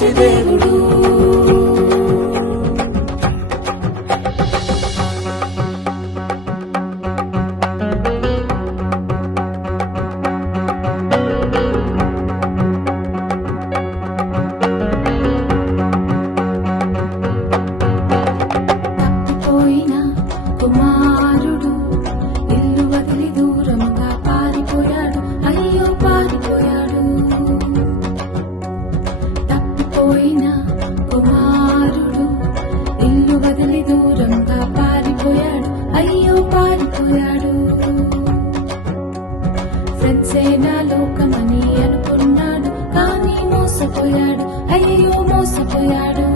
మంచి దేవుడు. తప్పిపోయిన కుమారుడు ఇల్లు వదిలి దూరంగా పారిపోయాడు, అయ్యో పారిపోయాడు. తప్పిపోయిన కుమారుడు ఇల్లు వదిలి దూరంగా పారిపోయాడు, అయ్యో పారిపోయాడు. ఫ్రెండ్సే నా లోకమని అనుకున్నాడు, కానీ మోసపోయాడు, అయ్యో మోసపోయాడు.